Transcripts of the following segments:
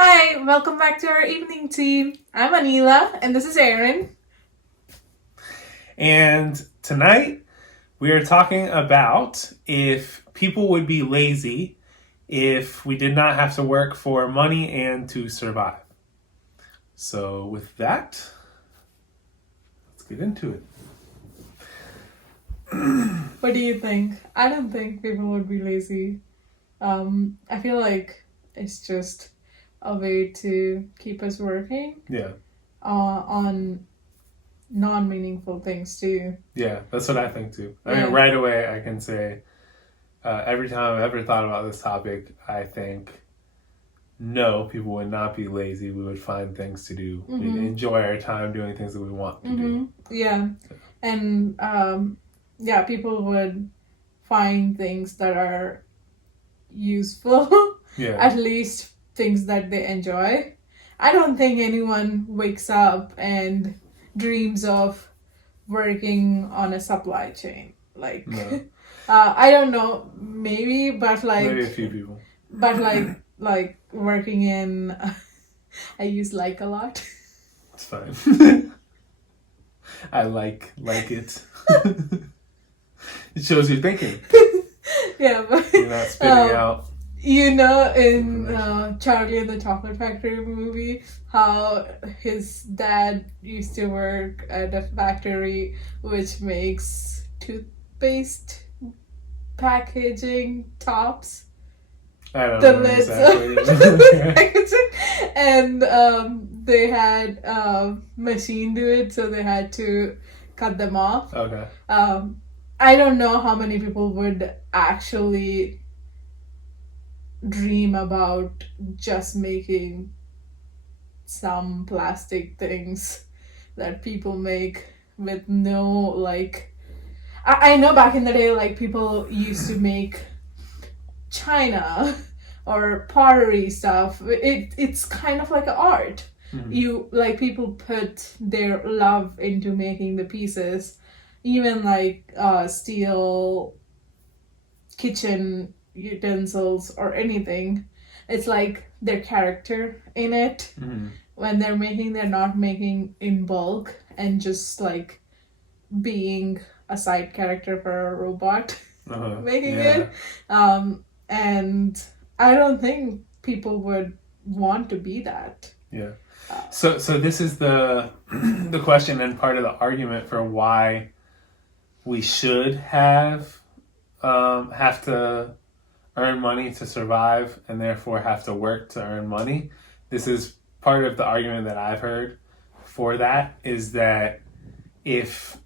Hi, welcome back to our evening tea. I'm Anila, and this is Erin. And tonight we are talking about if people would be lazy if we did not have to work for money and to survive. So, with that, let's get into it. What do you think? I don't think people would be lazy. I feel like it's just a way to keep us working Yeah. on non-meaningful things too. Yeah, that's what I think too. I Yeah. mean, right away I can say every time I've ever thought about this topic, I think no, people would not be lazy. We would find things to do. We'd enjoy our time doing things that we want to do. Yeah, and people would find things that are useful, Yeah. at least things that they enjoy. I don't think anyone wakes up and dreams of working on a supply chain. Like, No. I don't know, maybe, but Maybe a few people. but like working in, I use like a lot. It's fine. I like it. It shows you're thinking. Yeah, but You're not spitting out. you know, in Charlie and the Chocolate Factory movie, how his dad used to work at a factory which makes toothpaste packaging tops. I don't The know lids exactly. of the packaging. And they had machine do it, so they had to cut them off. Okay. I don't know how many people would actually dream about just making some plastic things that people make with no, like, I know back in the day, like, people used to make china or pottery stuff. It's kind of like an art. You, like, people put their love into making the pieces. Even like steel kitchen utensils or anything, it's like their character in it. When they're making, they're not making in bulk and just like being a side character for a robot making it. And I don't think people would want to be that. Yeah. So this is the the question and part of the argument for why we should have to earn money to survive and therefore have to work to earn money. This is part of the argument that I've heard for that, is that if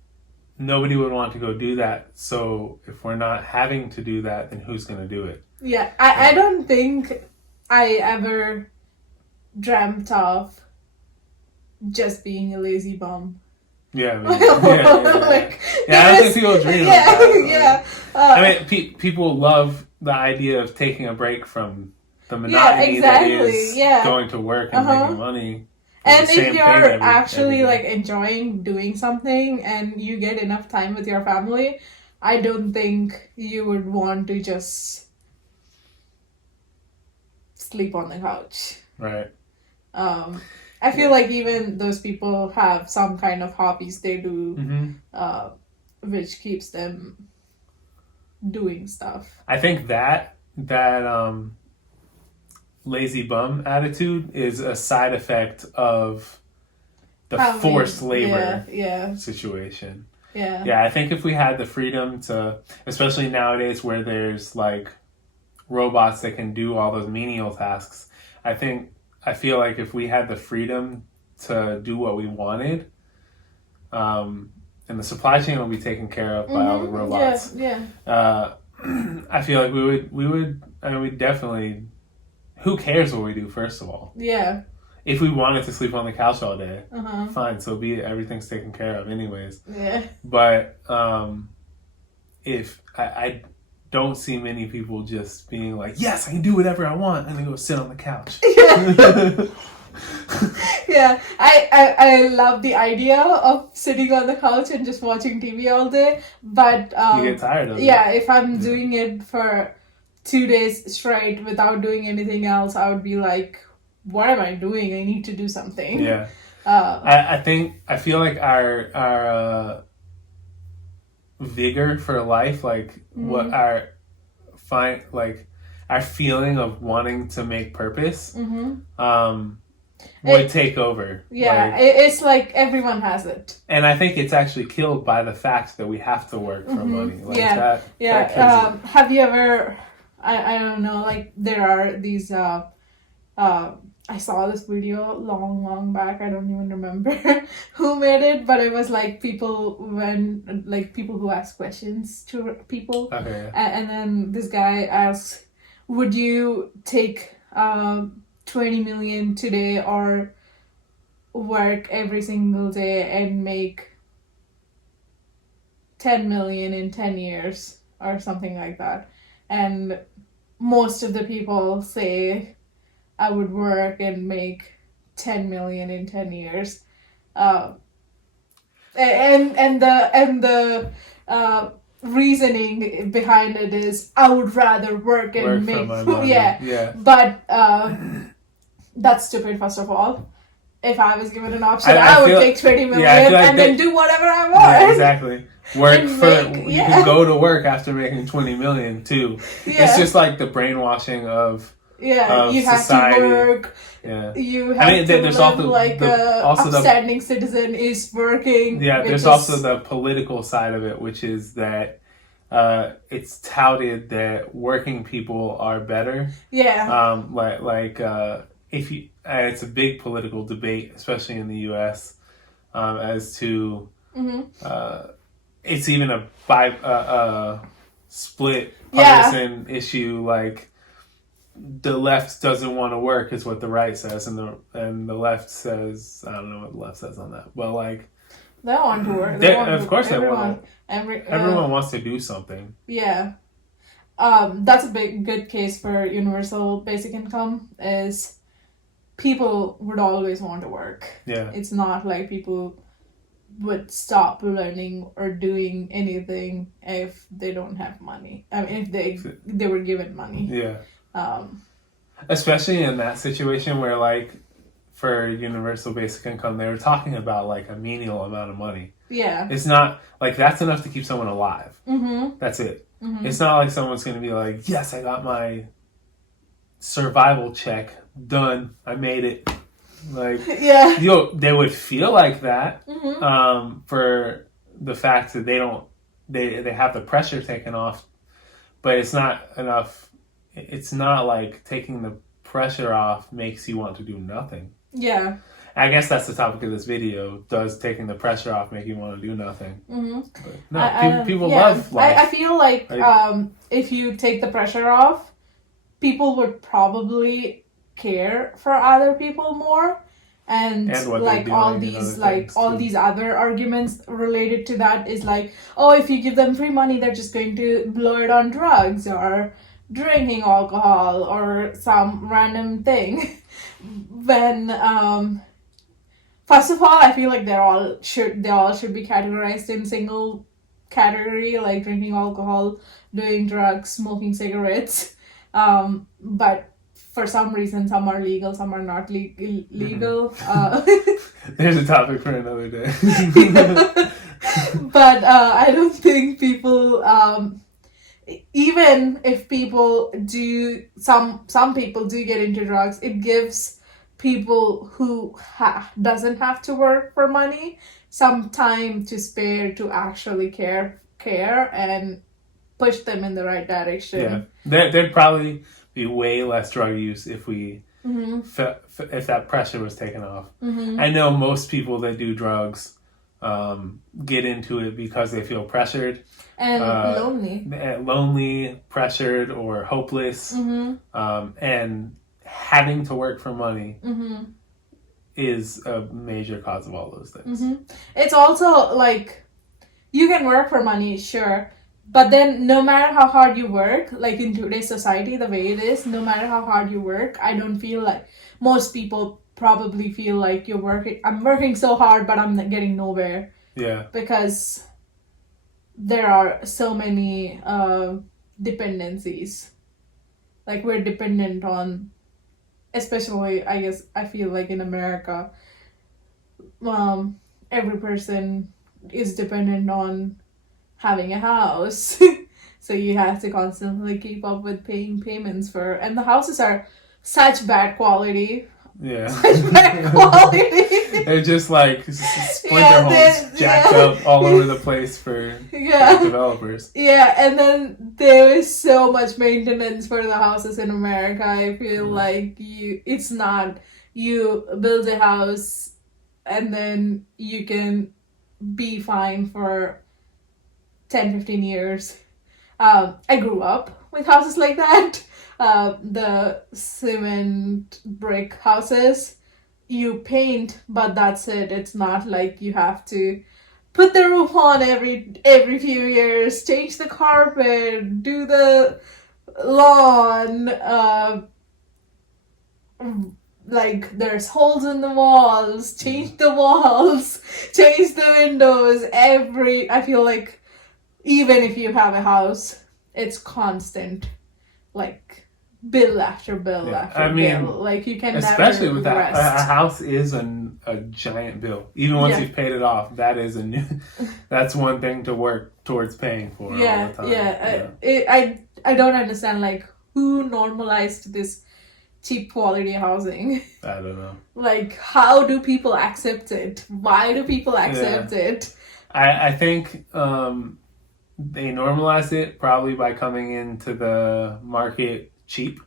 nobody would want to go do that, so if we're not having to do that, then who's going to do it? Yeah, I don't think I ever dreamt of just being a lazy bum. Yeah, I mean, I don't think people dream of that. I mean, people love the idea of taking a break from the monotony that is going to work and making money. And if you're actually like enjoying doing something and you get enough time with your family, I don't think you would want to just sleep on the couch. Right. I feel like even those people have some kind of hobbies they do, which keeps them doing stuff. I think that lazy bum attitude is a side effect of the forced labor situation. Yeah, I think if we had the freedom to, especially nowadays where there's like robots that can do all those menial tasks, I feel like if we had the freedom to do what we wanted, and the supply chain will be taken care of by all the robots. I feel like we would. I mean, we definitely. Who cares what we do? First of all. Yeah. If we wanted to sleep on the couch all day, fine. So be it. Everything's taken care of, anyways. Yeah. But if I don't see many people just being like, yes, I can do whatever I want, and then go sit on the couch. Yeah, I love the idea of sitting on the couch and just watching TV all day, but you get tired of it. Yeah, if I'm doing it for 2 days straight without doing anything else, I would be like, what am I doing? I need to do something. Yeah. I feel like our vigor for life, like what our feeling of wanting to make purpose, would take over. Yeah, it's like everyone has it. And I think it's actually killed by the fact that we have to work for money. Like that have you ever, I don't know, like there are these, I saw this video long back, I don't even remember who made it, but it was like people who ask questions to people. Okay. And then this guy asks, would you take 20 million today or work every single day and make 10 million in 10 years or something like that? And most of the people say I would work and make 10 million in 10 years. And the reasoning behind it is I would rather work and make food. Yeah. But that's stupid, first of all. If I was given an option, I would take 20 million and then do whatever I want. Yeah, exactly. You can go to work after making 20 million too. Yeah. It's just like the brainwashing of you have society. To work. Yeah. You have to there's live like a upstanding citizen is working. Yeah, there's also the political side of it, which is that it's touted that working people are better. Yeah. If you, it's a big political debate, especially in the U.S., as to it's even a split partisan issue. Like the left doesn't want to work, is what the right says, and the left says, I don't know what the left says on that, but like they want to work. Of course, everyone wants to do something. Yeah. That's a good case for universal basic income. Is people would always want to work. Yeah. It's not like people would stop learning or doing anything if they don't have money. I mean, if they were given money. Yeah. Especially in that situation where, like, for universal basic income, they were talking about, like, a menial amount of money. Yeah. It's not, like, that's enough to keep someone alive. Mm-hmm. That's it. Mm-hmm. It's not like someone's going to be like, yes, I got my survival check done. I made it. Like, yeah. They would feel like that for the fact that they have the pressure taken off, but it's not enough. It's not like taking the pressure off makes you want to do nothing. Yeah. I guess that's the topic of this video. Does taking the pressure off make you want to do nothing? Mm-hmm. But no, people love life. I feel like if you take the pressure off, people would probably care for other people more. And like all these other arguments related to that is like, oh, if you give them free money, they're just going to blow it on drugs or drinking alcohol or some random thing. When first of all, I feel like they all should be categorized in single category, like drinking alcohol, doing drugs, smoking cigarettes. But for some reason, some are legal, some are not legal. Mm-hmm. There's a topic for another day. But I don't think people, even if people do, some people do get into drugs, it gives people who doesn't have to work for money some time to spare to actually care and push them in the right direction. Yeah, there'd probably be way less drug use if we if that pressure was taken off. Mm-hmm. I know most people that do drugs get into it because they feel pressured and lonely, pressured, or hopeless, and having to work for money is a major cause of all those things. It's also like you can work for money, sure. But then no matter how hard you work, like in today's society, the way it is, no matter how hard you work, I don't feel like most people probably feel like I'm working so hard, but I'm getting nowhere. Yeah. Because there are so many dependencies. Like we're dependent on especially, I guess, I feel like in America, every person is dependent on having a house. So you have to constantly keep up with paying payments for, and the houses are such bad quality. Yeah. Such bad quality. They're just like splinter holes jacked up all over the place for developers. Yeah, and then there is so much maintenance for the houses in America. I feel like it's not, you build a house and then you can be fine for 10-15 years. I grew up with houses like that. The cement brick houses, you paint, but that's it. It's not like you have to put the roof on every few years, change the carpet, do the lawn. Like there's holes in the walls, change the walls, change the windows. I feel like even if you have a house, it's constant, like bill after bill after bill. Like you can especially never with rest. A house is a giant bill. Even once you've paid it off, that is that's one thing to work towards paying for all the time. I don't understand like who normalized this cheap quality housing. I don't know. Like how do people accept it? Why do people accept it? I think they normalized it probably by coming into the market cheap.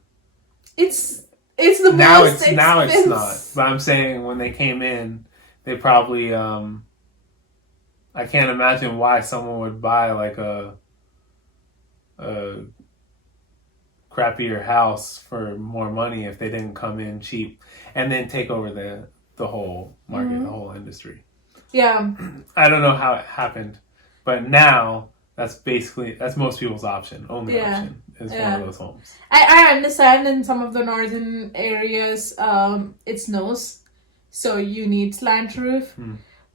It's the most expensive. Now it's not. But I'm saying when they came in, they probably I can't imagine why someone would buy like a crappier house for more money if they didn't come in cheap and then take over the whole market, the whole industry. Yeah. I don't know how it happened, but now that's most people's option. Only option is one of those homes. I understand in some of the northern areas it snows, so you need slant roof.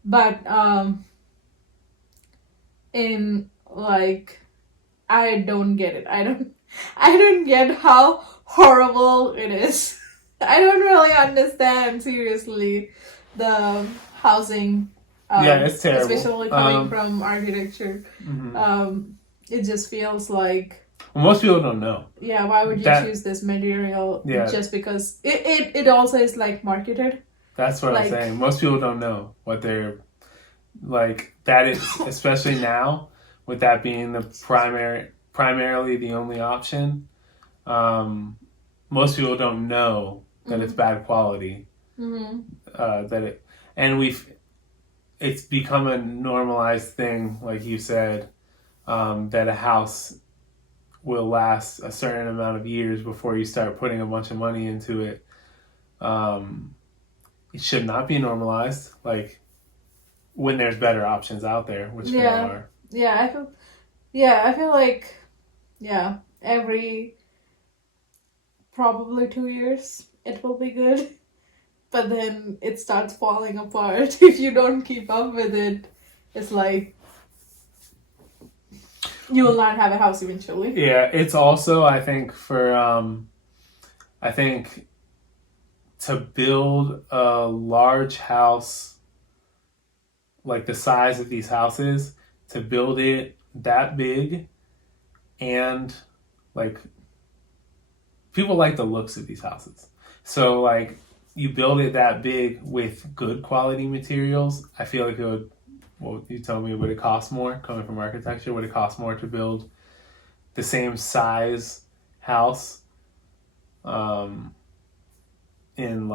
But in like, I don't get it. I don't get how horrible it is. I don't really understand, seriously, the housing. It's terrible. Especially coming from architecture. It just feels like... Well, most people don't know. Yeah, why would you choose this material just because... It also is like marketed. That's what I'm saying. Most people don't know what they're... Like, that is, especially now, with that being the primarily the only option, most people don't know that it's bad quality. It's become a normalized thing, like you said, that a house will last a certain amount of years before you start putting a bunch of money into it. It should not be normalized, like when there's better options out there, which there are. I feel like every probably 2 years it will be good. But then it starts falling apart if you don't keep up with it. It's like you will not have a house eventually. Yeah, it's also, I think, to build a large house, like the size of these houses, to build it that big, and like people like the looks of these houses. So like, you build it that big with good quality materials, I feel like it would, well, you tell me, would it cost more, coming from architecture, would it cost more to build the same size house in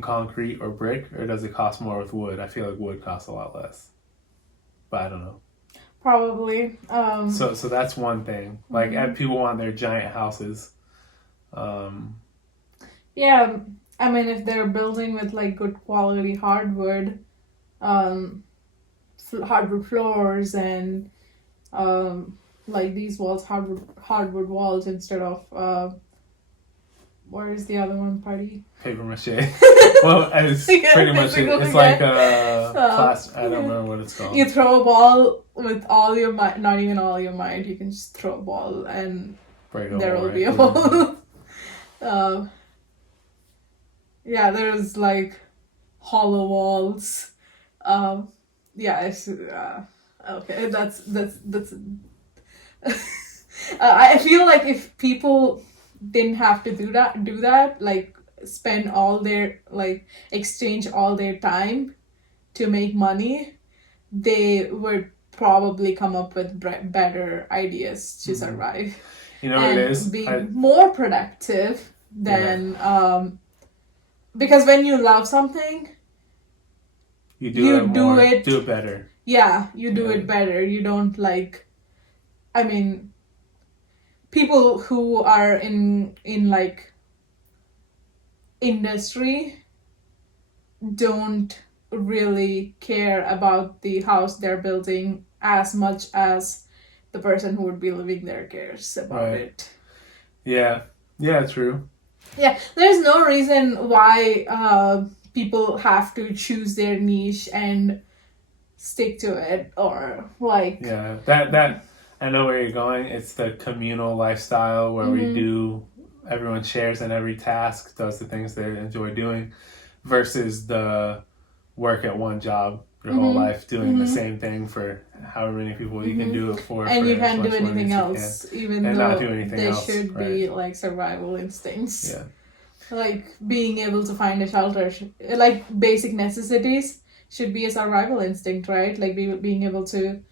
concrete or brick, or does it cost more with wood? I feel like wood costs a lot less, but I don't know. Probably. So that's one thing. Like, people want their giant houses. Yeah. I mean, if they're building with like good quality hardwood, hardwood floors and like these walls, hardwood walls instead of what is the other one? Paper mache. Well, it's pretty much it. It's like I don't remember what it's called. You throw a ball with all your might, not even all your might. You can just throw a ball and there will be a ball. Yeah, there's like hollow walls. Yeah, it's okay. That's. I feel like if people didn't have to do that, like spend all their like exchange all their time to make money, they would probably come up with better ideas to survive. You know what it and is? be more productive than because when you love something, you do it better. Yeah, you do it better. You don't like, I mean, people who are in like industry don't really care about the house they're building as much as the person who would be living there cares about it. Yeah, true. Yeah, there's no reason why people have to choose their niche and stick to it, or like that I know where you're going. It's the communal lifestyle where everyone shares in every task, does the things they enjoy doing, versus the work at one job your whole life doing the same thing for however many people you can do it for, and for you can't do anything else, even and though not do anything they else, should be like survival instincts. Yeah. Like being able to find a shelter, like basic necessities should be a survival instinct, right? Like being able to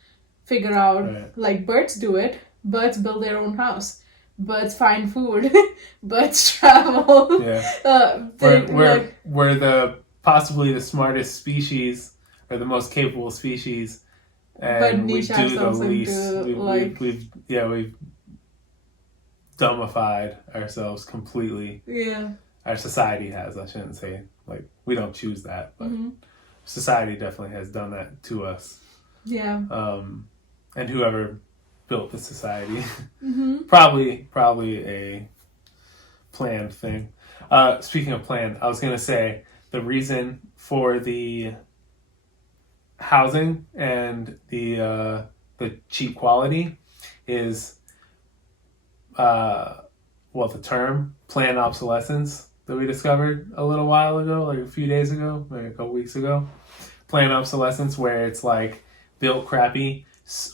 figure out, like birds do it. Birds build their own house. Birds find food. Birds travel. Yeah. We're the possibly the smartest species, or the most capable species, and we do the least. We've dumbified ourselves completely. Yeah. Our society has. I shouldn't say like we don't choose that, but society definitely has done that to us. Yeah. And whoever built the society, probably a planned thing. Speaking of planned, I was gonna say the reason for the housing and the cheap quality is the term planned obsolescence that we discovered a little while ago, like a few days ago, maybe a couple weeks ago. Planned obsolescence, where it's like built crappy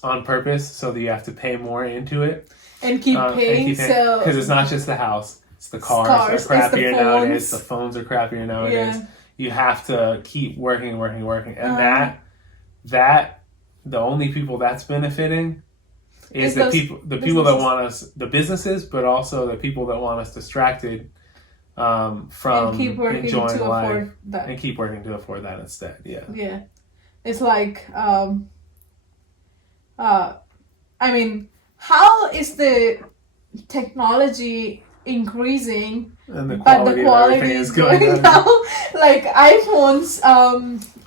on purpose so that you have to pay more into it and keep paying. So because it's not just the house, it's the cars are crappier nowadays, the phones are crappier nowadays. You have to keep working, and that the only people that's benefiting is the people that want us, the businesses, but also the people that want us distracted from enjoying life and keep working to afford that instead. Yeah. It's like I mean, how is the technology increasing and but the quality is going down? Like iPhones,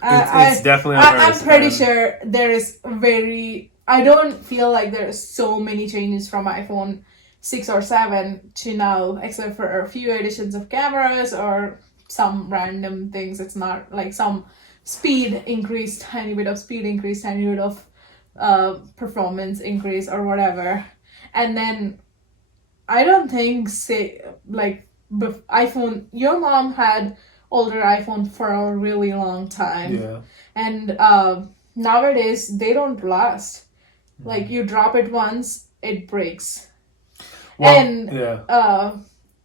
it's definitely I'm pretty sure there is I don't feel like there's so many changes from iPhone 6 or 7 to now, except for a few additions of cameras or some random things. It's not like some speed increase, tiny bit of speed increase, tiny bit of performance increase or whatever. And then I don't think iPhone, your mom had older iPhone for a really long time, and nowadays they don't last. Like you drop it once, it breaks.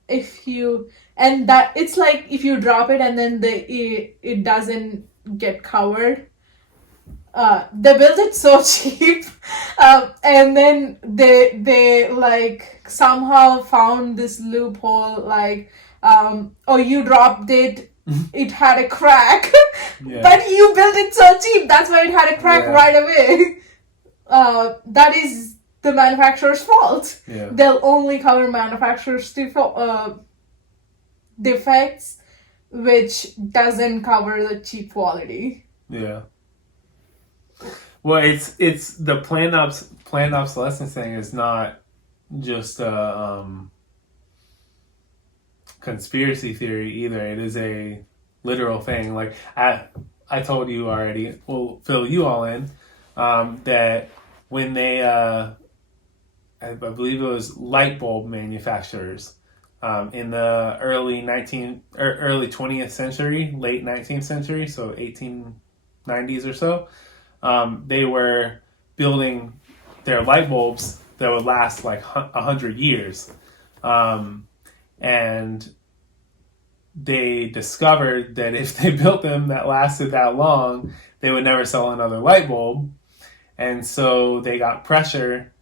If you it's like if you drop it and then it doesn't get covered. They built it so cheap, and then they like somehow found this loophole, like you dropped it, it had a crack, but you built it so cheap, that's why it had a crack right away. That is the manufacturer's fault. They'll only cover manufacturer's defects, which doesn't cover the cheap quality. Well, it's the planned obsolescence thing is not just a conspiracy theory either. It is a literal thing. Like I told you already. We'll fill you all in that when they I believe it was light bulb manufacturers in the early 20th century, late 19th century, so 1890s or so, they were building their light bulbs that would last like 100 years. And they discovered that if they built them that lasted that long, they would never sell another light bulb. And so they got pressure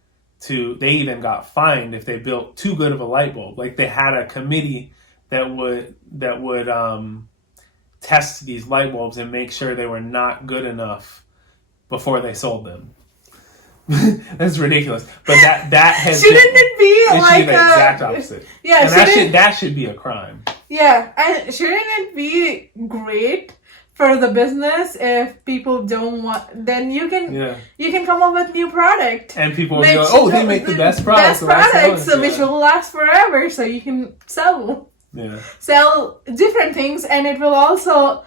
they even got fined if they built too good of a light bulb. Like they had a committee that would test these light bulbs and make sure they were not good enough before they sold them. That's ridiculous. But that has shouldn't it be like the exact opposite? Yeah, and that should be a crime. Yeah, and shouldn't it be great for the business if people don't want? Then you can come up with new product, and people will be like, "Oh, they make the best products, which will last forever." So you can sell different things, and it will also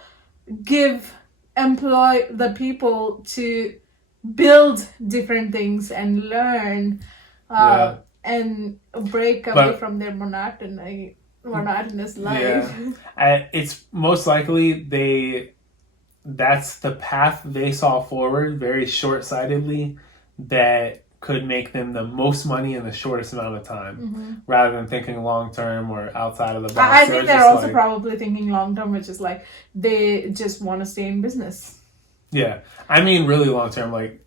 employ the people to build different things and learn and break away from their monotonous life. It's most likely that's the path they saw forward very short-sightedly that could make them the most money in the shortest amount of time, rather than thinking long-term or outside of the box. I think they're also probably thinking long-term, which is like they just want to stay in business. Yeah, I mean really long-term, like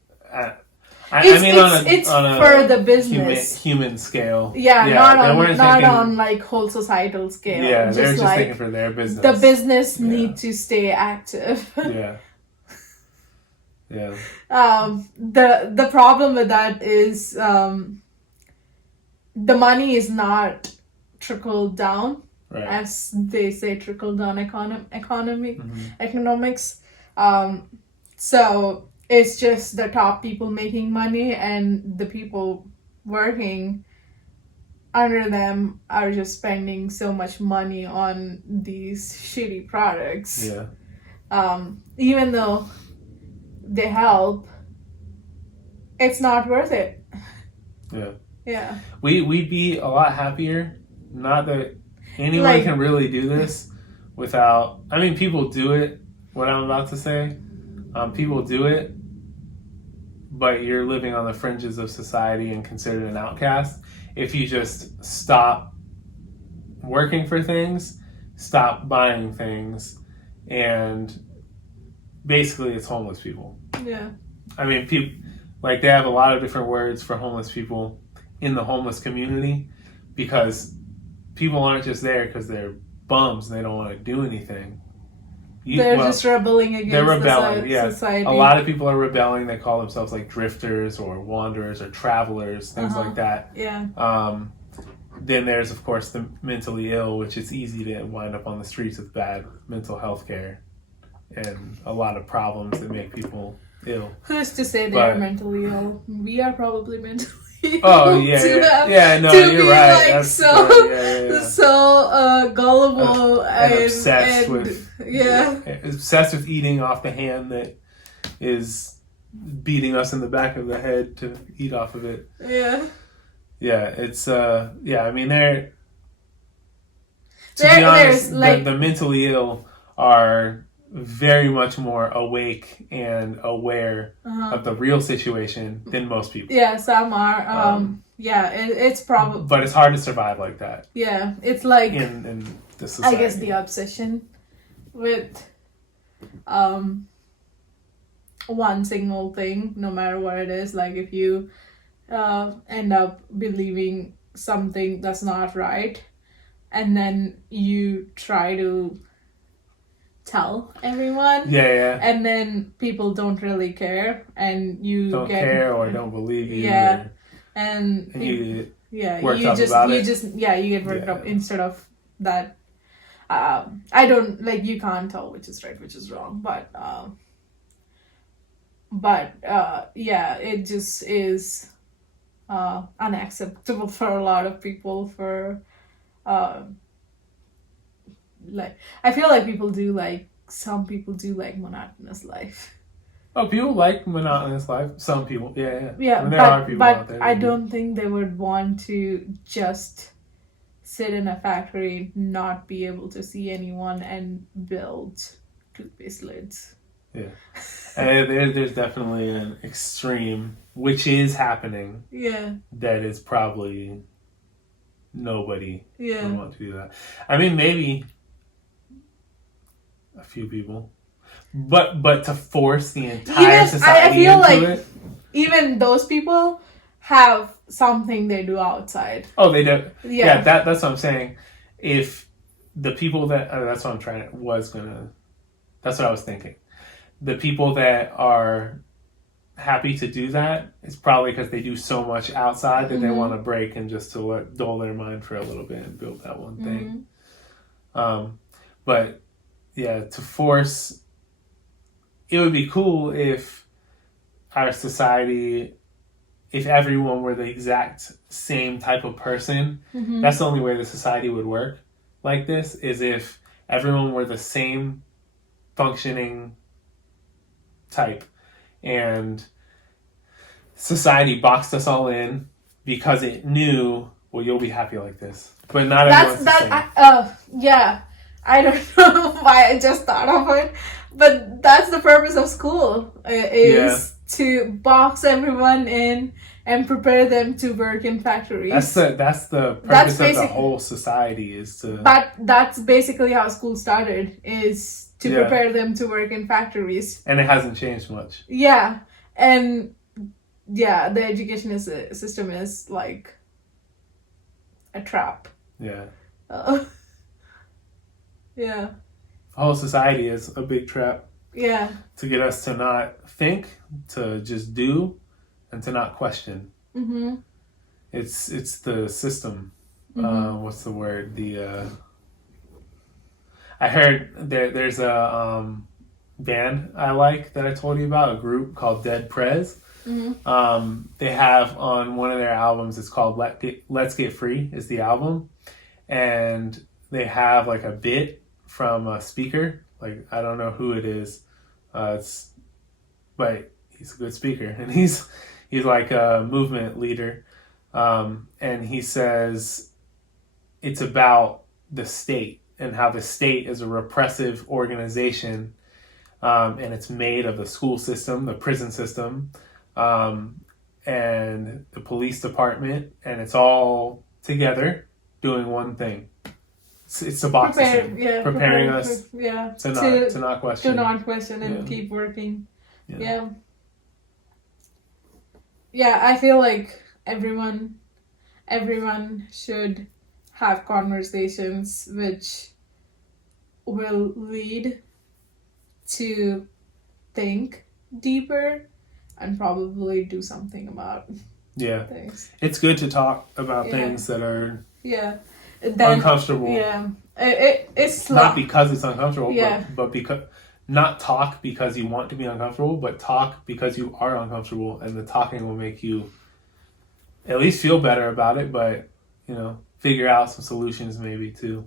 it's for the business human scale. Not on like whole societal scale. Yeah, they're just thinking for their business. The business need to stay active. The problem with that is the money is not trickled down, as they say, trickle down economics. So it's just the top people making money, and the people working under them are just spending so much money on these shitty products. Even though they help, it's not worth it. We'd be a lot happier. Not that anyone can really do this without. I mean, people do it. What I'm about to say, people do it, but you're living on the fringes of society and considered an outcast. If you just stop working for things, stop buying things, and basically it's homeless people. I mean, people, like, they have a lot of different words for homeless people in the homeless community, because people aren't just there because they're bums and they don't want to do anything. They're just rebelling against society. A lot of people are rebelling. They call themselves like drifters or wanderers or travelers, things like that. Then there's, of course, the mentally ill, which is easy to wind up on the streets with bad mental health care and a lot of problems that make people ill. Who's to say they're mentally ill? We are probably mentally ill. Oh, you're right. Like, so gullible and obsessed with eating off the hand that is beating us in the back of the head to eat off of it. It's I mean, to be honest, the mentally ill are very much more awake and aware of the real situation than most people. Some are. It's probably. But it's hard to survive like that. It's like in the society. I guess the obsession with one single thing, no matter what it is. Like if you end up believing something that's not right, and then you try to tell everyone, and then people don't really care, and you don't care or don't believe you, and you get worked up instead of that. I don't like, you can't tell which is right, which is wrong, but it just is unacceptable for a lot of people. For like, I feel like some people do like monotonous life. Oh, people like monotonous life. Some people, I mean, there are people out there. I don't think they would want to just sit in a factory, not be able to see anyone, and build toothpaste lids. Yeah. There's definitely an extreme, which is happening. Yeah. That is probably nobody would want to do that. I mean, maybe a few people. But to force the entire society I feel into like it, even those people have something they do outside. Oh, they do. Yeah, that's what I'm saying. If the people that that's what I'm trying to that's what I was thinking. The people that are happy to do that, it's probably because they do so much outside that they want to break and just to dull their mind for a little bit and build that one thing. But yeah, to force, it would be cool if our society, if everyone were the exact same type of person. That's the only way the society would work like this, is if everyone were the same functioning type, and society boxed us all in because it knew, well, you'll be happy like this, but not everyone's the same. Yeah, I don't know why I just thought of it, but that's the purpose of school, is to box everyone in and prepare them to work in factories. That's the purpose of the whole society, is to. But that's basically how school started, is to prepare them to work in factories. And it hasn't changed much. Yeah, and the education system is like a trap. Yeah. Yeah. The whole society is a big trap. Yeah. To get us to not think, to just do, and to not question. It's the system. What's the word? I heard there's a band I like that I told you about, a group called Dead Prez. They have on one of their albums, it's called Let's Get Free is the album, and they have like a bit from a speaker, like I don't know who it is, but he's a good speaker, and he's like a movement leader, and he says it's about the state and how the state is a repressive organization, and it's made of the school system, the prison system, and the police department, and it's all together doing one thing. It's a box preparing us to not question. To not question and keep working. Yeah. Yeah, I feel like everyone should have conversations which will lead to think deeper and probably do something about things. It's good to talk about things that are uncomfortable. It's not because it's uncomfortable, but because not talk because you want to be uncomfortable, but talk because you are uncomfortable, and the talking will make you at least feel better about it, but figure out some solutions maybe too.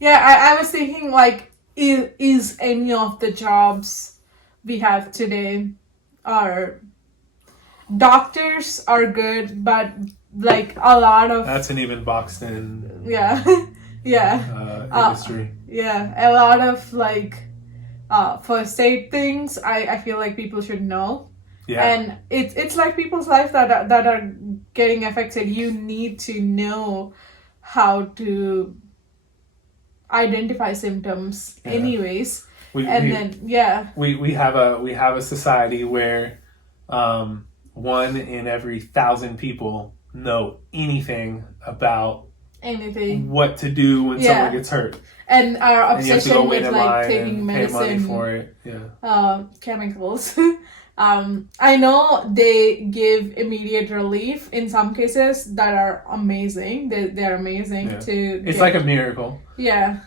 I was thinking, like, is any of the jobs we have today, are doctors are good, but like a lot of that's an even boxed in industry. A lot of like first aid things I feel like people should know. And it's like people's lives that are getting affected. You need to know how to identify symptoms anyways. We have a society where 1 in every 1,000 people know anything about what to do when someone gets hurt. And our obsession with like taking medicine, pay money for it. Chemicals. I know they give immediate relief in some cases that are amazing. They're amazing It's like a miracle. Yeah.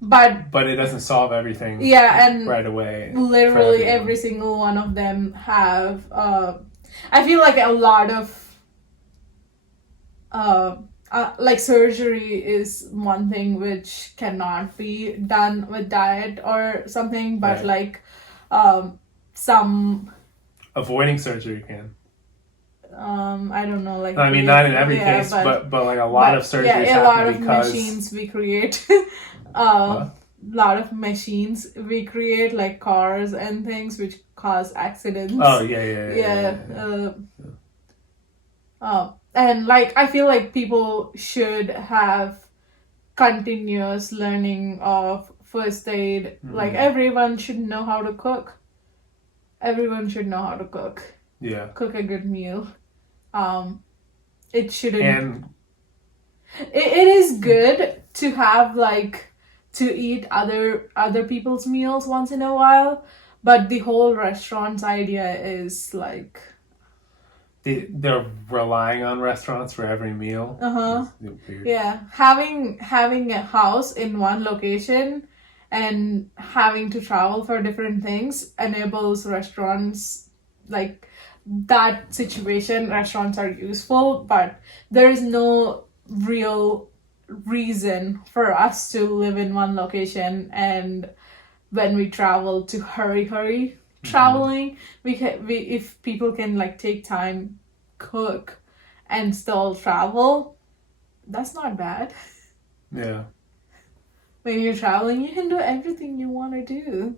But it doesn't solve everything. And right away. Literally every single one of them have. I feel like a lot of. Like surgery is one thing which cannot be done with diet or something, but like some avoiding surgery can. I don't know, like I mean, not in every case, but like a lot of surgeries a lot of because machines we create. Lot of machines we create, like cars and things, which cause accidents. Oh yeah. And like I feel like people should have continuous learning of first aid. Like everyone should know how to cook. Everyone should know how to cook. Yeah. Cook a good meal. It shouldn't. And it is good to have like to eat other people's meals once in a while, but the whole restaurant's idea is like they're relying on restaurants for every meal. Weird. Yeah, having a house in one location and having to travel for different things enables restaurants, like that situation. Restaurants are useful, but there is no real reason for us to live in one location, and when we travel to hurry traveling, we if people can like take time, cook, and still travel, that's not bad. Yeah. When you're traveling, you can do everything you want to do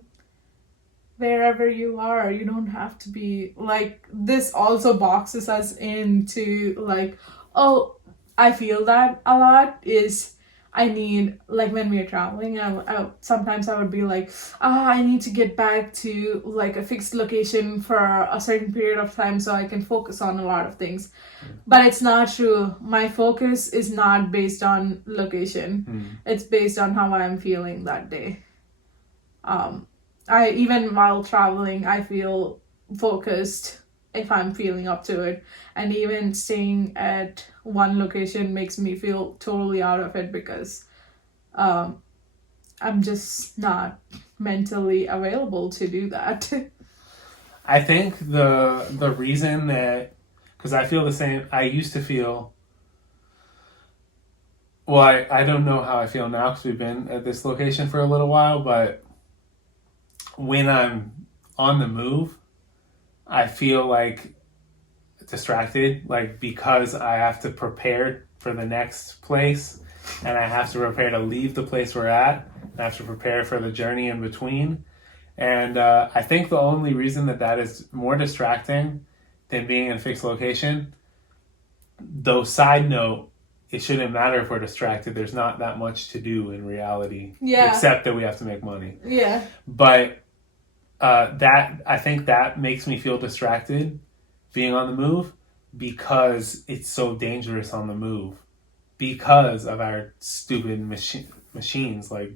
wherever you are. You don't have to be like, this also boxes us into like, oh, I feel that a lot is I need, like when we're traveling, sometimes I would be like, I need to get back to like a fixed location for a certain period of time so I can focus on a lot of things. But it's not true. My focus is not based on location. It's based on how I'm feeling that day. I even while traveling, I feel focused if I'm feeling up to it. And even staying at one location makes me feel totally out of it because I'm just not mentally available to do that. I think the reason that, because I feel the same, I used to feel, well, I don't know how I feel now because we've been at this location for a little while, but when I'm on the move, I feel like distracted, like because I have to prepare for the next place and I have to prepare to leave the place we're at and I have to prepare for the journey in between. And I think the only reason that is more distracting than being in a fixed location, though side note, it shouldn't matter if we're distracted. There's not that much to do in reality, except that we have to make money. Yeah. But that, I think that makes me feel distracted being on the move because it's so dangerous on the move because of our stupid machines, like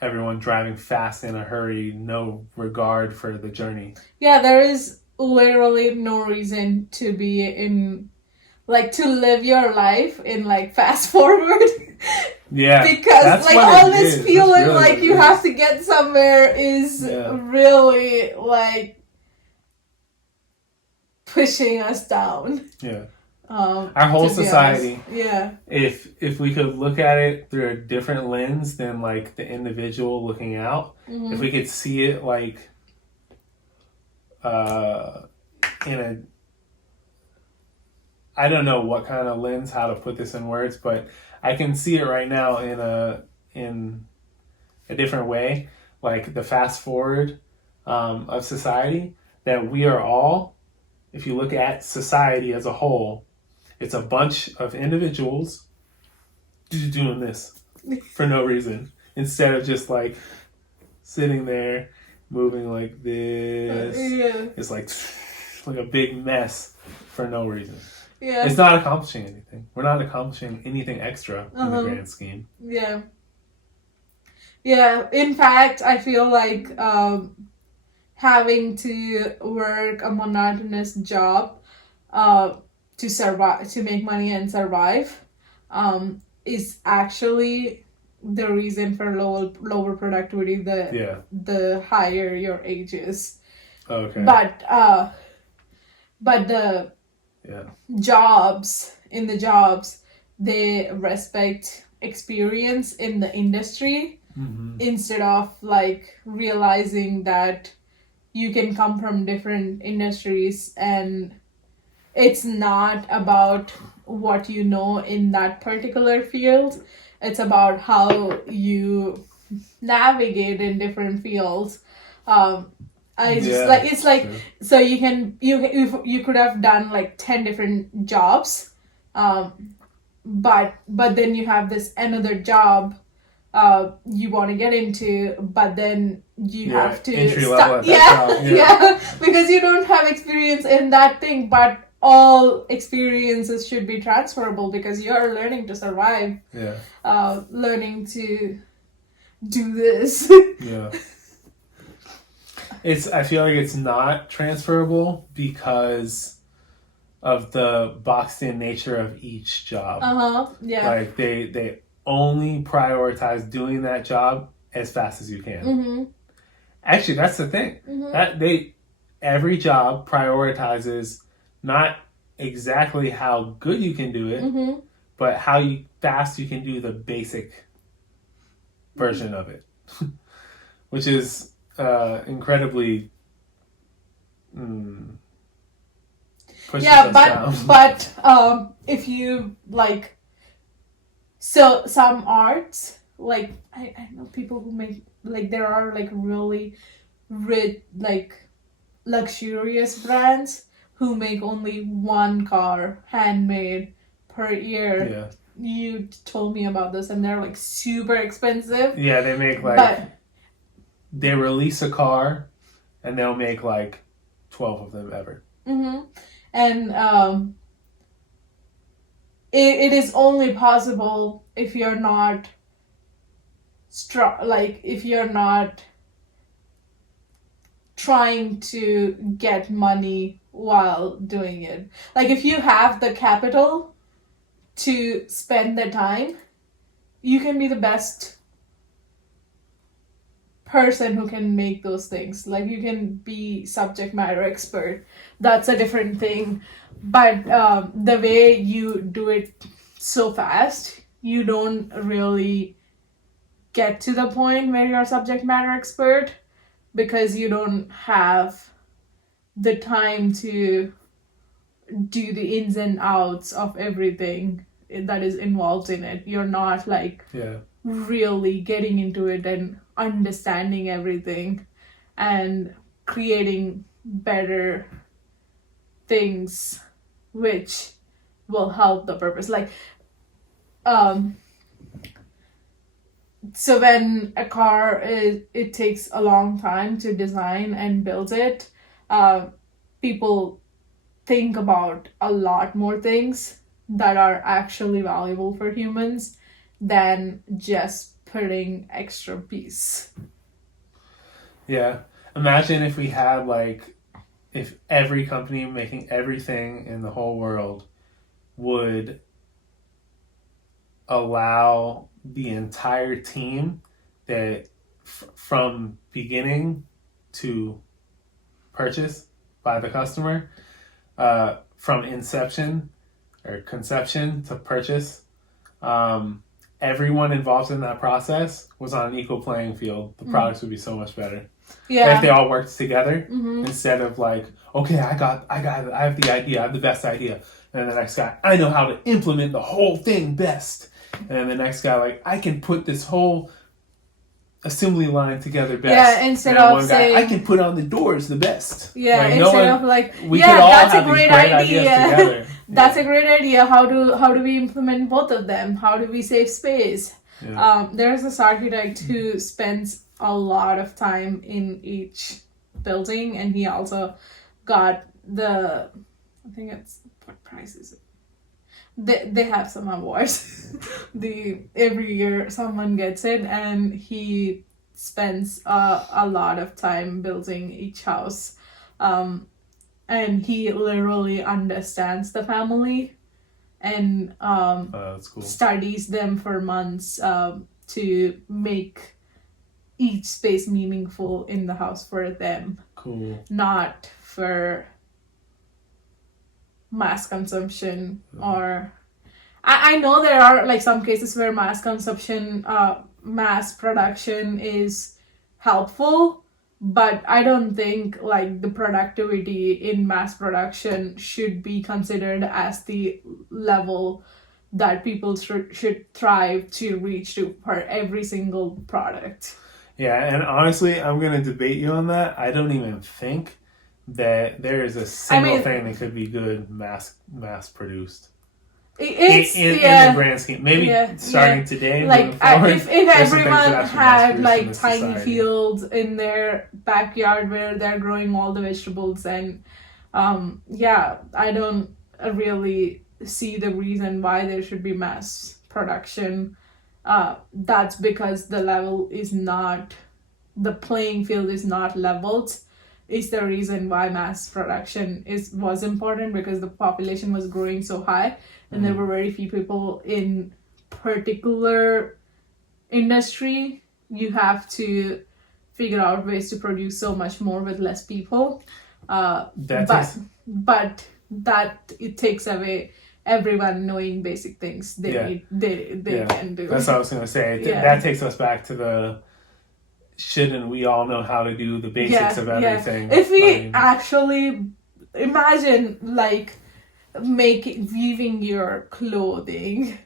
everyone driving fast in a hurry, no regard for the journey. Yeah, there is literally no reason to be in, like, to live your life in like fast forward. Yeah, because like all this feeling really like you have to get somewhere is really like pushing us down. Yeah. Our whole society. Yeah. If we could look at it through a different lens than like the individual looking out, if we could see it like in a, I don't know what kind of lens, how to put this in words, but I can see it right now in a different way, like the fast forward of society, that we are all, if you look at society as a whole, it's a bunch of individuals doing this for no reason, instead of just like sitting there moving like this. It's like a big mess for no reason. Yeah. It's not accomplishing anything. We're not accomplishing anything extra in the grand scheme. Yeah. Yeah. In fact, I feel like having to work a monotonous job to survive, to make money and survive, is actually the reason for lower productivity the higher your age is. Okay. But the jobs, they respect experience in the industry instead of like realizing that you can come from different industries and it's not about what you know in that particular field. It's about how you navigate in different fields. I just like it's like true. So you could have done like 10 different jobs, but then you have this another job you want to get into, but then you have to entry level at that job. Yeah, because you don't have experience in that thing, but all experiences should be transferable because you're learning to survive. Learning to do this. I feel like it's not transferable because of the boxed in nature of each job. Like they only prioritize doing that job as fast as you can. Actually, that's the thing. That every job prioritizes not exactly how good you can do it, but how fast you can do the basic version of it, which is incredibly but if you like, so some arts, like I know people who make, like there are like really rich, like luxurious brands who make only one car handmade per year. You told me about this, and they're like super expensive. They make like they release a car and they'll make like 12 of them ever. And it is only possible if you're not if you're not trying to get money while doing it. Like if you have the capital to spend the time, you can be the best person who can make those things. Like you can be subject matter expert. That's a different thing. But the way you do it so fast, you don't really get to the point where you're a subject matter expert because you don't have the time to do the ins and outs of everything that is involved in it. You're not like really getting into it and understanding everything and creating better things which will help the purpose. Like so when a car it takes a long time to design and build it, people think about a lot more things that are actually valuable for humans than just putting extra piece. Imagine if we had if every company making everything in the whole world would allow the entire team that from beginning to purchase by the customer, from inception or conception to purchase, everyone involved in that process was on an equal playing field. The products would be so much better. If they all worked together instead of like, okay, I have the idea, I have the best idea. And then the next guy, I know how to implement the whole thing best. And then the next guy, like, I can put this whole assembly line together best. Instead of one saying, guy, I can put on the doors the best. Instead of like, we could all that's have a great idea. That's a great idea. How do we implement both of them? How do we save space? There's this architect who spends a lot of time in each building, and he also got I think it's, what price is it? They have some awards. Every year someone gets it, and he spends a lot of time building each house, and he literally understands the family and that's cool. Studies them for months to make each space meaningful in the house for them. Cool. Not for mass consumption. Or I know there are like some cases where mass consumption, mass production is helpful, but I don't think like the productivity in mass production should be considered as the level that people should thrive to reach to for every single product. Yeah, and honestly, I'm going to debate you on that. I don't even think that there is a single thing that could be good mass produced. It's in the grand scheme. Maybe starting today, like forward, if everyone had like tiny society. Fields in their backyard where they're growing all the vegetables, and I don't really see the reason why there should be mass production. That's because the level is not, the playing field is not leveled. Is the reason why mass production was important, because the population was growing so high and there were very few people in particular industry. You have to figure out ways to produce so much more with less people. But that it takes away everyone knowing basic things they can do. That's what I was going to say. That takes us back to the shouldn't we all know how to do the basics of everything? If we actually imagine like weaving your clothing,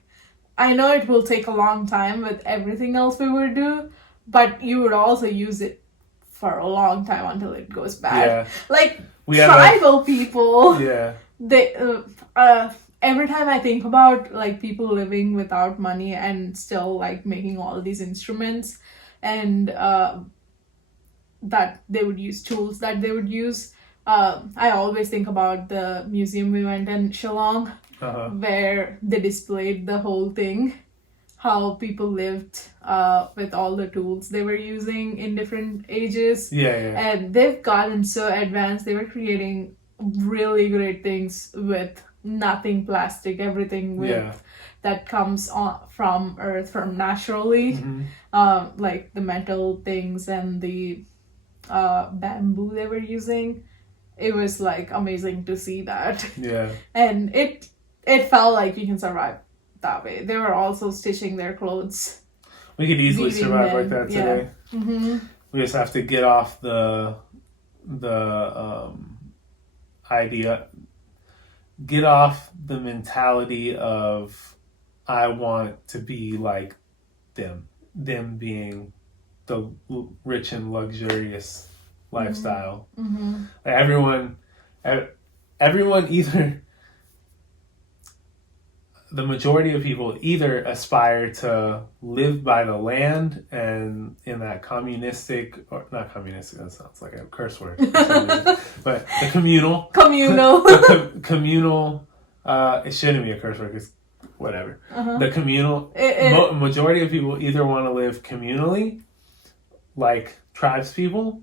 I know it will take a long time with everything else we would do, but you would also use it for a long time until it goes bad. Like tribal people, they every time I think about like people living without money and still like making all these instruments, and that they would use tools that they would use, I always think about the museum we went in Shillong, where they displayed the whole thing, how people lived with all the tools they were using in different ages. And they've gotten so advanced. They were creating really great things with nothing plastic, everything with that comes from earth, from naturally, like the metal things and the bamboo they were using. It was like amazing to see that. And it felt like you can survive that way. They were also stitching their clothes. We could easily survive like that today. We just have to get off the idea, get off the mentality of I want to be like them being the rich and luxurious lifestyle. Like everyone either, the majority of people either aspire to live by the land and in that communistic, or not communistic, that sounds like a curse word, but the communal, it shouldn't be a curse word because whatever. The communal, majority of people either want to live communally, like tribes people,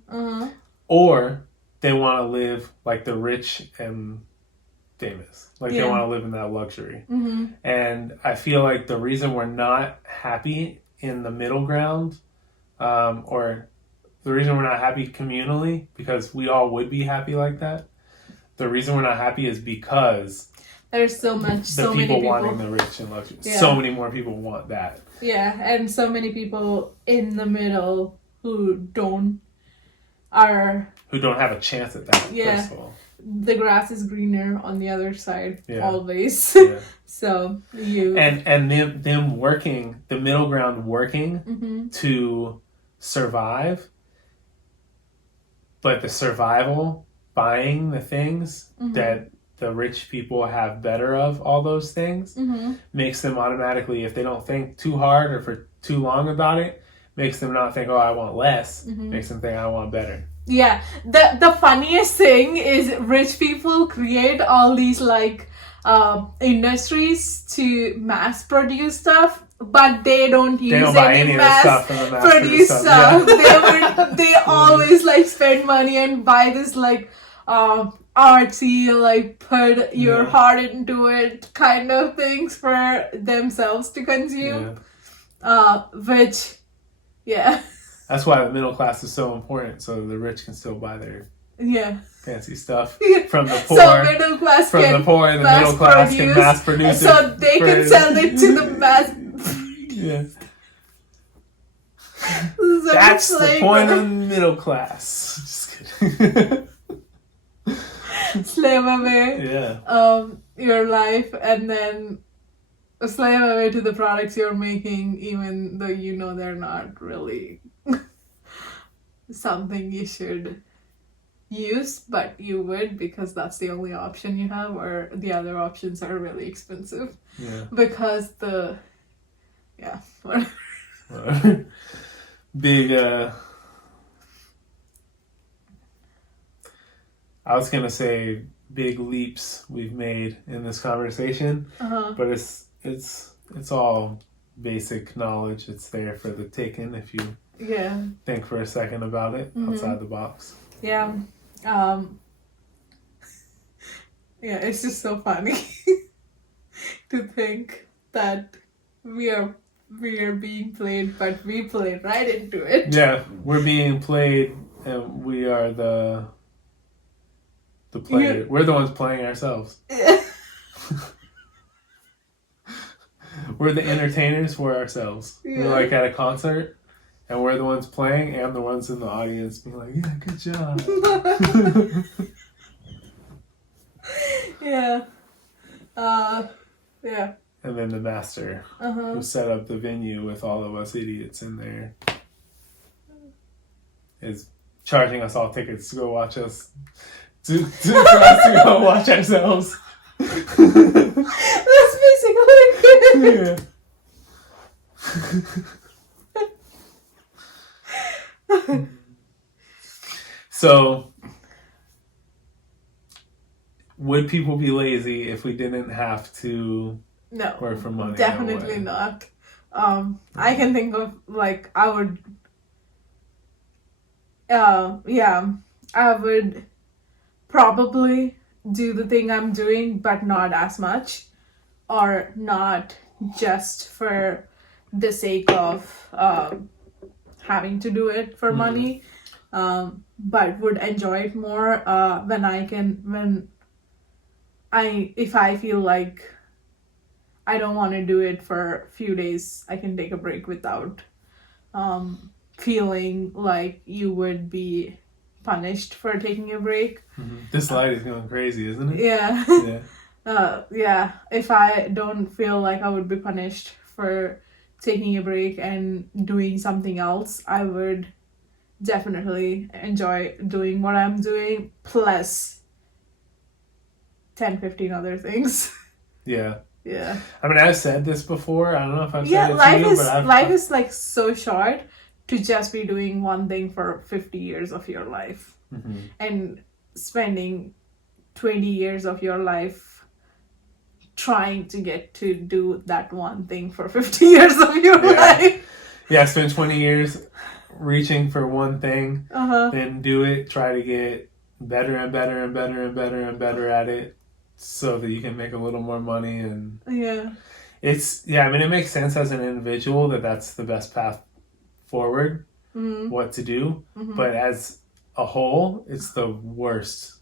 or they want to live like the rich and famous. Like they want to live in that luxury. And I feel like the reason we're not happy in the middle ground, or the reason we're not happy communally, because we all would be happy like that. The reason we're not happy is because there's so many people wanting the rich and luxury. So many more people want that. And so many people in the middle who don't have a chance at that. First of all, the grass is greener on the other side always. So and them working, the middle ground working to survive, but the survival buying the things that the rich people have better of, all those things, makes them automatically, if they don't think too hard or for too long about it, makes them not think, oh, I want less. Makes them think, I want better. The funniest thing is rich people create all these like industries to mass produce stuff, but they don't use any mass produce stuff. They always like spend money and buy this like artsy, like put your heart into it kind of things for themselves to consume. Which that's why the middle class is so important, so the rich can still buy their fancy stuff from the poor. So middle class from the poor and the middle class can mass produce it. So they can sell it to the mass. That's the point of the middle class. Just kidding. Slave away your life, and then slave away to the products you're making, even though you know they're not really something you should use, but you would because that's the only option you have, or the other options are really expensive. Because whatever. Big I was gonna say big leaps we've made in this conversation, but it's all basic knowledge. It's there for the taking if you think for a second about it outside the box. Yeah. It's just so funny to think that we are being played, but we played right into it. Yeah, we're being played, and we are the player. We're the ones playing ourselves. We're the entertainers for ourselves. We're like at a concert, and we're the ones playing, and the ones in the audience being like, "Yeah, good job." And then the master who set up the venue with all of us idiots in there is charging us all tickets to go watch us. For us to go watch ourselves. That's basically it. So, would people be lazy if we didn't have to work for money? Definitely not. I can think of I would probably do the thing I'm doing, but not as much, or not just for the sake of having to do it for money, but would enjoy it more if I feel like I don't want to do it for a few days. I can take a break without feeling like you would be punished for taking a break. This light is going crazy, isn't it? Yeah. If I don't feel like I would be punished for taking a break and doing something else, I would definitely enjoy doing what I'm doing, plus 10-15 other things. Yeah. I mean, I've said this before. I don't know if I've said it to you, but life is so short to just be doing one thing for 50 years of your life, and spending 20 years of your life trying to get to do that one thing for 50 years of your life. Yeah, spend 20 years reaching for one thing, then do it, try to get better and better and better and better and better at it so that you can make a little more money. And it makes sense as an individual that's the best path forward, what to do, but as a whole, it's the worst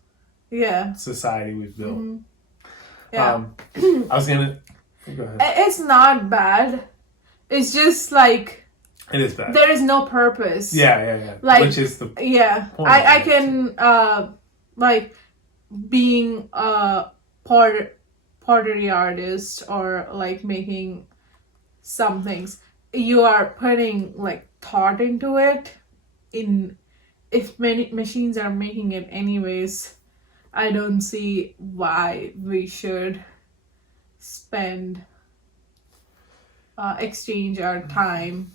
society we've built. I was gonna go ahead. It's not bad, it's just like it is bad. There is no purpose. Yeah. Which is the point. I can being a pottery artist, or making some things, you are putting thought into it. If many machines are making it anyways, I don't see why we should exchange our time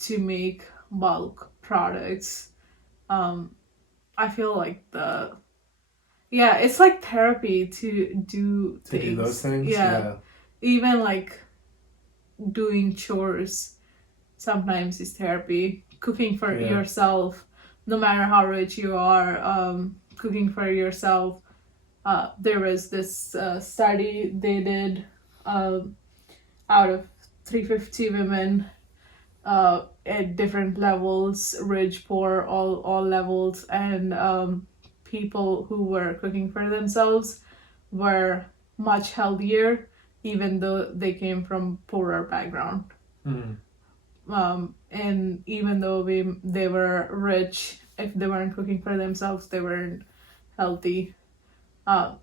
to make bulk products. I feel like it's like therapy to do things. To do those things? Yeah. Even doing chores sometimes is therapy. Cooking for yourself, no matter how rich you are, cooking for yourself. There was this study they did out of 350 women at different levels, rich, poor, all levels, and people who were cooking for themselves were much healthier, even though they came from poorer background. And even though they were rich, if they weren't cooking for themselves, they weren't healthy.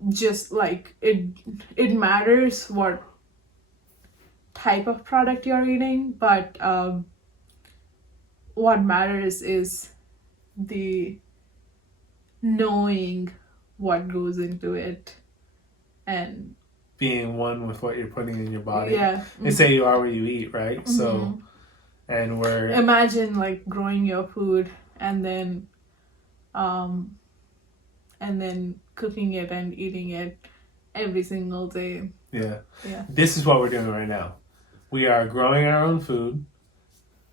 Just like it matters what type of product you're eating, but what matters is the knowing what goes into it and being one with what you're putting in your body. Yeah. They say you are what you eat, right? So, and we're imagine like growing your food and then cooking it and eating it every single day. Yeah. This is what we're doing right now. We are growing our own food.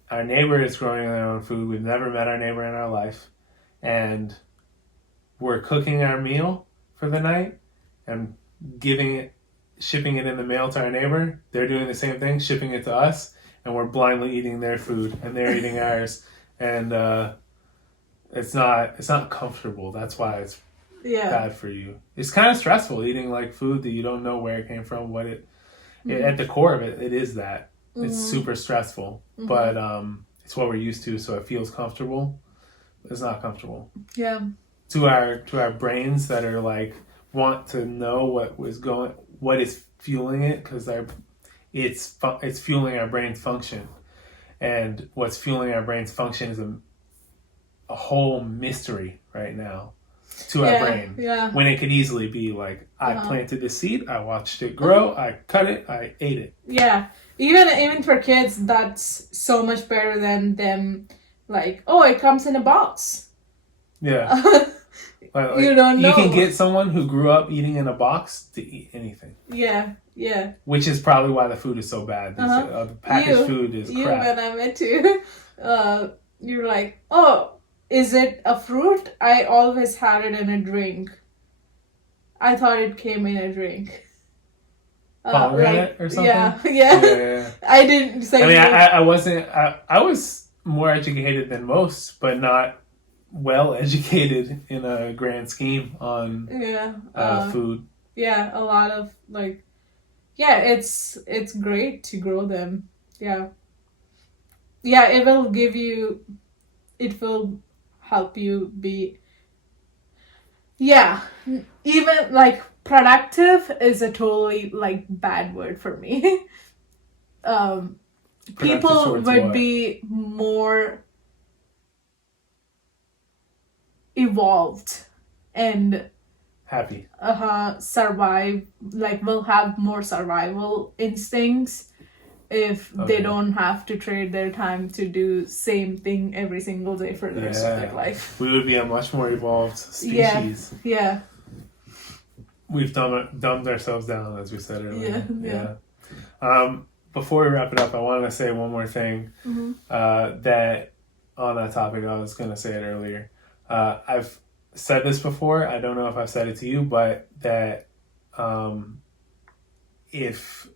Our neighbor is growing their own food. We've never met our neighbor in our life. And we're cooking our meal for the night and shipping it in the mail to our neighbor. They're doing the same thing, shipping it to us, and we're blindly eating their food and they're eating ours. And it's not comfortable. That's why it's bad for you. It's kind of stressful eating like food that you don't know where it came from, at the core of it is that. It's super stressful, but it's what we're used to, so it feels comfortable. It's not comfortable. Yeah. To our brains that are like want to know what is fueling it, because it's fueling our brain's function, and what's fueling our brain's function is a whole mystery right now to our brain. Yeah. When it could easily be like, I planted the seed, I watched it grow, I cut it, I ate it. Yeah. Even for kids, that's so much better than them like, oh, it comes in a box. Yeah. Like, you don't know. You can get someone who grew up eating in a box to eat anything. Yeah. Which is probably why the food is so bad. The packaged food is crap. When I met you, you're like, oh, is it a fruit? I always had it in a drink. I thought it came in a drink. Pomegranate or something? Yeah. I didn't say. I mean, I wasn't. I was more educated than most, but not well educated in a grand scheme on food. Yeah, a lot of like, it's great to grow them. Yeah, it will help you be. Yeah, even like productive is a totally like bad word for me. People would be more evolved and happy. Survive, like will have more survival instincts if they don't have to trade their time to do same thing every single day for the rest of their life. We would be a much more evolved species. Yeah. We've dumbed ourselves down, as we said earlier. Yeah. Before we wrap it up, I wanted to say one more thing. That on that topic, I was going to say it earlier. I've said this before. I don't know if I've said it to you, but that if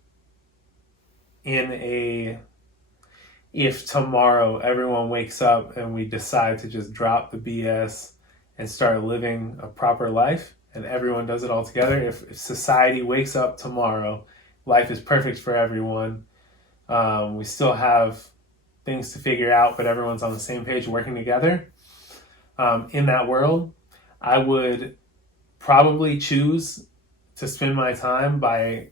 tomorrow everyone wakes up and we decide to just drop the BS and start living a proper life, and everyone does it all together, if society wakes up tomorrow, life is perfect for everyone, we still have things to figure out, but everyone's on the same page working together, in that world, I would probably choose to spend my time I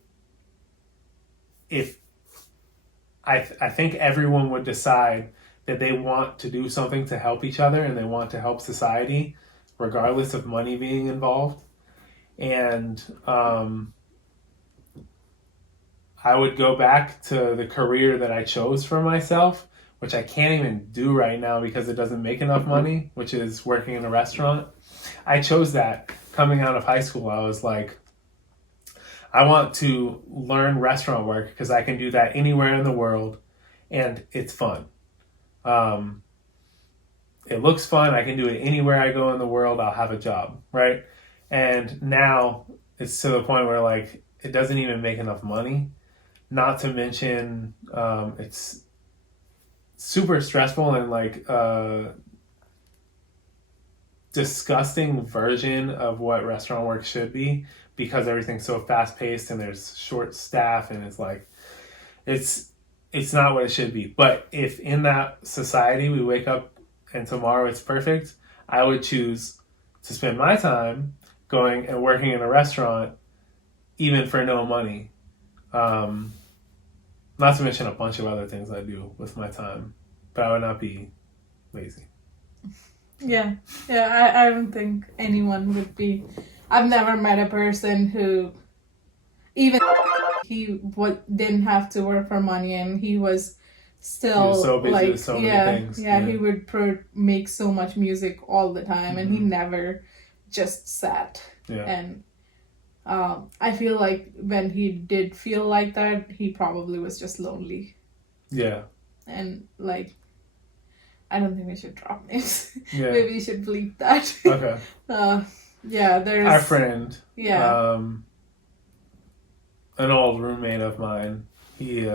think everyone would decide that they want to do something to help each other and they want to help society, regardless of money being involved. And I would go back to the career that I chose for myself, which I can't even do right now because it doesn't make enough money, which is working in a restaurant. I chose that coming out of high school. I was like, I want to learn restaurant work because I can do that anywhere in the world and it's fun. It looks fun. I can do it anywhere I go in the world. I'll have a job, right? And now it's to the point where like it doesn't even make enough money. Not to mention it's super stressful and like disgusting version of what restaurant work should be because everything's so fast paced and there's short staff and it's like it's it's not what it should be. But if in that society we wake up and tomorrow it's perfect, I would choose to spend my time going and working in a restaurant, even for no money. Not to mention a bunch of other things I do with my time, but I would not be lazy. Yeah, I don't think anyone would be. I've never met a person who, even didn't have to work for money, and he was still so busy like, with so many things. He would make so much music all the time, and he never just sat. And I feel like when he did feel like that, he probably was just lonely. Yeah. And like, I don't think we should drop names. Yeah. Maybe we should bleep that. Okay. There's our friend. Yeah. An old roommate of mine. He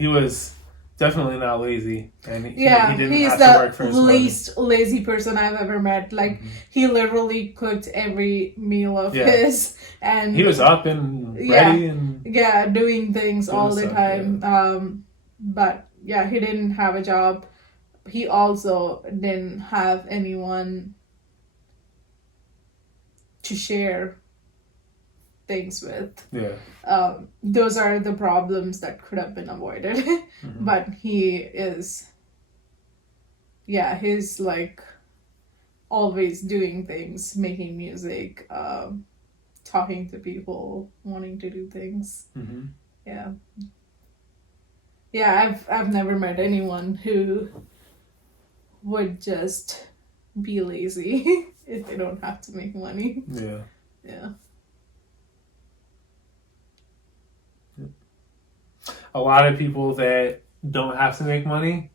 was definitely not lazy, and he didn't have to work for his money. He's the least lazy person I've ever met. Like, he literally cooked every meal of his, and he was up and ready and doing things all the time. Yeah. But he didn't have a job. He also didn't have anyone to share things with. Yeah. Those are the problems that could have been avoided. But he is, he's like always doing things, making music, talking to people, wanting to do things. I've never met anyone who would just be lazy if they don't have to make money. Yeah. A lot of people that don't have to make money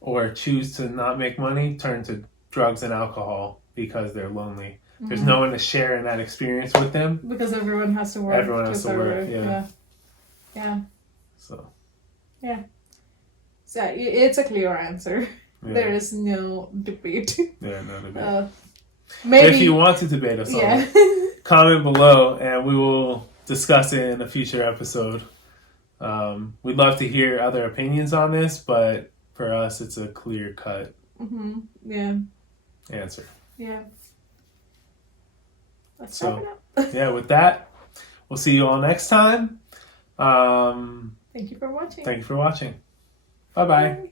or choose to not make money turn to drugs and alcohol because they're lonely. There's no one to share in that experience with them. Because everyone has to work. Everyone has to work, yeah. So it's a clear answer. Yeah. There is no debate. Yeah, no debate. Maybe if you want to debate us on it, comment below and we will discuss it in a future episode. We'd love to hear other opinions on this, but for us, it's a clear-cut answer. Yeah. Let's wrap it up. With that, we'll see you all next time. Thank you for watching. Bye-bye. Bye.